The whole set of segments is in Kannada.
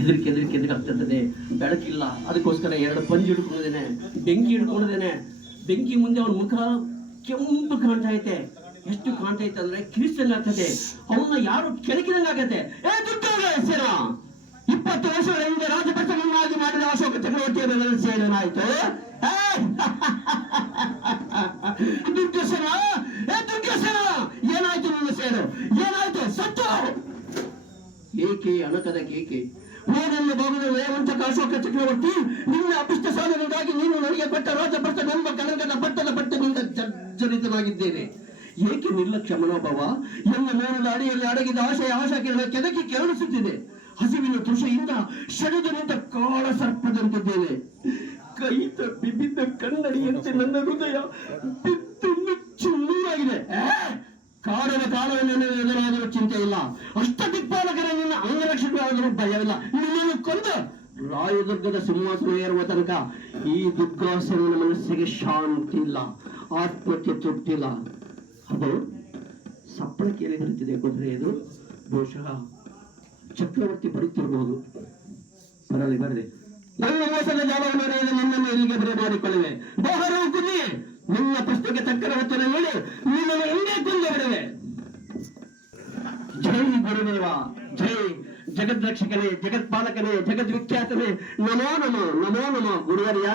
ಹೆದರಿಕೆ ಹೆದರಿಕೆ ಹೆದರಿಕೆ ಆಗ್ತಿರ್ತದೆ. ಬೆಳಕಿಲ್ಲ. ಅದಕ್ಕೋಸ್ಕರ ಎರಡು ಪಂಜಿ ಹಿಡ್ಕೊಂಡಿದ್ದೇನೆ. ಬೆಂಕಿ ಹಿಡ್ಕೊಂಡಿದ್ದೇನೆ. ಬೆಂಕಿ ಮುಂದೆ ಅವನ ಮುಖ ಕೆಂಪು ಕಾಣ್ತಾ ಐತೆ. ಎಷ್ಟು ಕಾಣ್ತಾ ಐತೆ ಅಂದ್ರೆ ಕಿರಿಸಂಗ್ ಆಗ್ತದೆ. ಅವನ್ನ ಯಾರು ಕೆಳಕಿದಂಗ್ ಆಗತ್ತೆ? ಏ ಇಪ್ಪತ್ತು ವರ್ಷಗಳ ಹಿಂದೆ ರಾಜಪಕ್ಷವನ್ನಾಗಿ ಮಾಡಿದ ಅಶೋಕ ಚಕ್ರವರ್ತಿಯ ಮೇಲೆ ದುರ್ಗಸನ ಏ ದುರ್ಗಸನ ಏನಾಯ್ತು ನನ್ನ ಸೇಡು? ಏನಾಯ್ತು? ಸತ್ತು! ಏಕೆ ಅಣಕದ ಕೇಕೆ ಹೋಗನ್ನು ಭಾಗದ ನಯವಂತಕ ಅಶೋಕ ಚಕ್ರವರ್ತಿ, ನಿನ್ನ ಅಪಿಷ್ಟ ಸಾಧನೆಗಾಗಿ ನೀನು ನನಗೆ ಕೊಟ್ಟ ರಾಜಭಟ್ಟ ನಮ್ಮ ಕನಕನ ಪಟ್ಟದ ಪಟ್ಟದಿಂದ ಜರ್ಜರಿತನಾಗಿದ್ದೇನೆ ಏಕೆ ನಿರ್ಲಕ್ಷ್ಯ ಮನೋಭಾವ? ಎಲ್ಲ ಮೋನದ ಅಡಿಯಲ್ಲಿ ಅಡಗಿದ ಆಶಯ ಕಿರಣ ಕೆದಕಿ ಕೆರಳಿಸುತ್ತಿದೆ. ಹಸಿವಿನ ತುಷೆಯಿಂದ ಶಡದು ನಿಂತ ಕಾಳ ಸರ್ಪದಂತಿದ್ದೇನೆ. ಕೈ ತಪ್ಪಿ ಬಿದ್ದ ಕನ್ನಡಿಯಂತೆ ನನ್ನ ಹೃದಯ ಬಿದ್ದು ಮುಚ್ಚು ನೂರಾಗಿದೆ. ಕಾಡದ ಕಾಲವನ್ನು ಎದುರಾದರೂ ಚಿಂತೆ ಇಲ್ಲ. ಅಷ್ಟ ದಿಕ್ಪಾಲಕರ ನಿನ್ನ ಅಂಗರಕ್ಷಕರಾದರೂ ಭಯವಿಲ್ಲ ನಿನ್ನನ್ನು ಕೊಂದು ರಾಯದುರ್ಗದ ಸಿಂಹಾಸನ ಏರುವ ತನಕ ಈ ದುರ್ಗಾಸನ ಮನಸ್ಸಿಗೆ ಶಾಂತಿ ಇಲ್ಲ, ಆತ್ಮಕ್ಕೆ ತೃಪ್ತಿಲ್ಲ ಅದು ಸಪ್ಪಳ ಕೇಳಿ ಬರುತ್ತಿದೆ ಕುದುರೆ ಇದು. ಬಹುಶಃ ಚಕ್ರವರ್ತಿ ಬರುತ್ತಿರಬಹುದು. ಬರಲಿ ಬರಲಿ. ನನ್ನ ಮೋಸದ ಜಾಲವನ್ನು ನಿನ್ನನ್ನು ಇಲ್ಲಿಗೆ ಬರೆ ಮಾಡಿಕೊಳ್ಳುವೆ ಬಹುರು ಕುದಿ ನಿನ್ನ ಪ್ರಶ್ನೆಗೆ ತಕ್ಕರ ವಚನ ಹೇಳಿ ನಿನ್ನನ್ನು ಒಂದೇ ಕೊಂದು ಬಿಡುವೆ ಜೈ ಗುರುದೇವ, ಜೈ ಜಗದ್ರಕ್ಷಕನೇ, ಜಗತ್ಪಾಲಕನೇ, ಜಗದ್ವಿಖ್ಯಾತನೇ. ನಮೋ ನಮೋ ನಮೋ ನಮೋ, ಗುರುವರ್ಯ.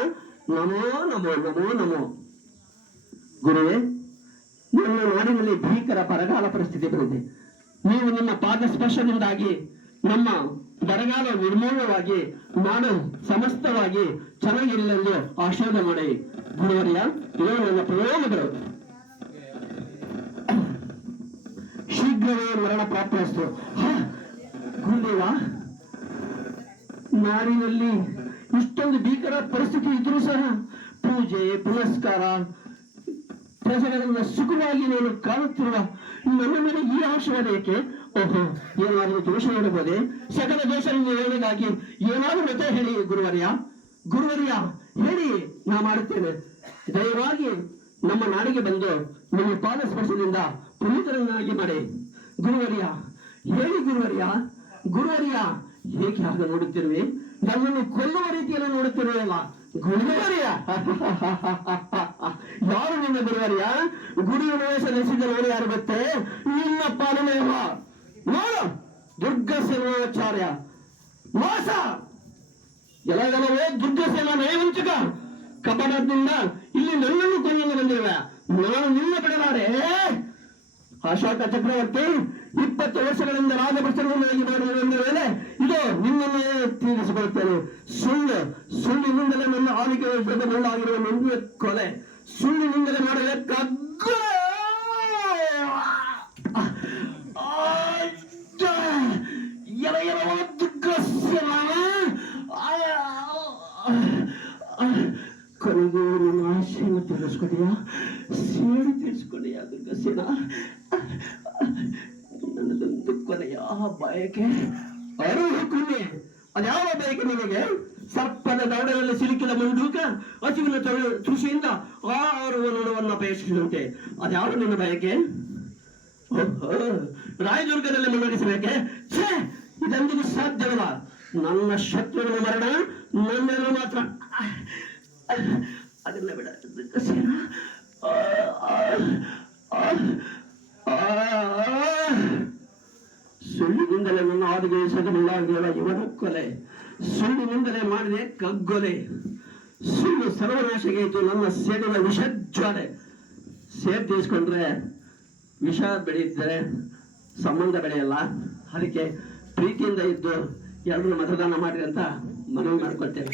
ನಮೋ ನಮೋ ನಮೋ ನಮೋ. ಗುರುವೇ, ನನ್ನ ನಾಡಿನಲ್ಲಿ ಭೀಕರ ಬರಗಾಲ ಪರಿಸ್ಥಿತಿ ಬಂದಿದೆ. ನೀವು ನಿಮ್ಮ ಪಾದ ಸ್ಪರ್ಶದಿಂದಾಗಿ ನಮ್ಮ ಬರಗಾಲ ನಿರ್ಮೂಲವಾಗಿ ನಾಡು ಸಮಸ್ತವಾಗಿ ಚೆನ್ನಾಗಿರಲೆಂದು ಆಶೀರ್ವಾದ ಮಾಡಿ. ಗುರುವರ್ಯ ಇದು ನನ್ನ ಪ್ರಯೋಗಗಳು ಶೀಘ್ರವೇ ಮರಣ ಪ್ರಾಪ್ತಿಯಸ್ತು. ಗುರುದೇವ ನಾಡಿನಲ್ಲಿ ಇಷ್ಟೊಂದು ಭೀಕರ ಪರಿಸ್ಥಿತಿ ಇದ್ರೂ ಸಹ ಪೂಜೆ ಪುನಸ್ಕಾರ ಪ್ರಜೆಗಳನ್ನ ಸುಖವಾಗಿ ನಾನು ಕಾಣುತ್ತಿರುವ ನನ್ನ ಮೇಲೆ ಈ ಆಶೀರ್ವಾದ ಏಕೆ? ಓಹೋ, ಏನಾದರೂ ದೋಷ ಹೇಳಬಹುದೇ ಸಕಲ ದೋಷ ಹೇಳಿದಾಗಿ ಏನಾದರೂ ವ್ರತ ಹೇಳಿ ಗುರುವರ್ಯ. ಗುರುವರ್ಯ ಹೇಳಿ ನಾ ಮಾಡುತ್ತೇನೆ. ದಯವಾಗಿ ನಮ್ಮ ನಾಡಿಗೆ ಬಂದು ನಿಮ್ಮ ಪಾದ ಸ್ಪರ್ಶದಿಂದ ಪುನೀತರನ್ನಾಗಿ ಮಾಡಿ. ಗುರುವರಿಯ, ಹೇಳಿ ಗುರುವರಿಯ ಗುರುವರಿಯ ಹೇಗೆ ಆಗ ನೋಡುತ್ತಿರುವೆ? ನನ್ನನ್ನು ಕೊಲ್ಲುವ ರೀತಿಯಲ್ಲಿ ನೋಡುತ್ತಿರುವಲ್ಲ ಗುರುವರಿಯ. ಯಾರು ನಿನ್ನ ಗುರುವರಿಯ? ಗುರು ಧರಿಸಿದ ನೋಡಿ ಯಾರು ಬತ್ತೆ ನಿನ್ನ ಪಾಲನೆ ನೋಡು, ದುರ್ಗ ದುರ್ಗಸೇನಾಚಾರ್ಯ ಮೋಸ! ಎಲ್ಲಗಳವೇ ದುರ್ಗಸೇನ ನಯವಂಚಕ ಕಪಟದಿಂದ ಇಲ್ಲಿ ನನ್ನನ್ನು ಕೊಲ್ಲಲು ಬಂದಿರುವೆ ನಾನು ನಿನ್ನ ಬಿಡಲಾರೆ. ಅಶೋಕ ಚಕ್ರವರ್ತಿ ಇಪ್ಪತ್ತು ವರ್ಷಗಳಿಂದ ರಾಜಭಕ್ಷಣವಾಗಿ ಮಾಡಿದ ವೇಳೆ ಇದು ನಿನ್ನನ್ನೇ ತೀರಿಸಿಕೊಳ್ಳುತ್ತೇನೆ. ಸುಳ್ಳು, ಸುಳ್ಳಿನಿಂದಲೇ ನನ್ನ ಆಳಿಕೆ ಜೊತೆ ನಂಬಿಯ ಕೊಲೆ. ಸುಳ್ಳಿನಿಂದಲೇ ಮಾಡಲೇ ಕಗ್ಗು ಕೊನೆಗೂ ನನ್ನ ಆಶೆಯನ್ನು ತಿಳಿಸ್ಕೊಡಿಯಾ ಸೇಡು ತಿಳಿಸ್ಕೊಡಿಯಾ ದುರ್ಗಸೇನ ನನ್ನದೊಂದು ಕೊನೆಯ ಬಯಕೆ ಅರುಳು ಕುನ್ನೆ ಅದ್ಯಾವ ಬಯಕೆ ನಿಮಗೆ ಸರ್ಪದ ದೌಡದಲ್ಲಿ ಸಿಲುಕಿದ ಮಂಡೂಕ, ಹಸಿವಿನ ತೃಷಿಯಿಂದ ಆ ನೋಡುವನ್ನ ಅಪೇಕ್ಷಿಸಿದಂತೆ. ಅದ್ಯಾವ ನಿನ್ನ ಬಯಕೆ ರಾಯದುರ್ಗದಲ್ಲಿ ಮುನ್ನಡೆಸಬೇಕೆ ಛೇ, ಇದೆಂದಿಗೂ ಸಾಧ್ಯವಿಲ್ಲ. ನನ್ನ ಶತ್ರುವಿನ ಮರಣ ನನ್ನೆಲ್ಲ ಮಾತ್ರ. ಅದನ್ನ ಬೇಡ. ಸುಳ್ಳಿನಿಂದಲೇ ನನ್ನ ಆದಿಗೆ ಸಗಮಲ್ಲ ಇವನ ಕೊಲೆ. ಸುಳ್ಳಿನಿಂದಲೇ ಮಾಡಿದೆ ಕಗ್ಗೊಲೆ. ಸುಳ್ಳು ಸರ್ವನಾಶಗೈತು ನನ್ನ ಸೇಡಿನ ವಿಷಜ್ವಾಲೆ. ಸೇರ್ ತೀರಿಸ್ಕೊಂಡ್ರೆ ವಿಷ ಬೆಳೆಯುತ್ತಾರೆ ಸಂಬಂಧ ಬೆಳೆಯಲ್ಲ. ಅದಕ್ಕೆ ಪ್ರೀತಿಯಿಂದ ಇದ್ದು ಎಲ್ಲರೂ ಮತದಾನ ಮಾಡಿರಿ ಅಂತ ಮನವಿ ಮಾಡ್ಕೊಳ್ತೇನೆ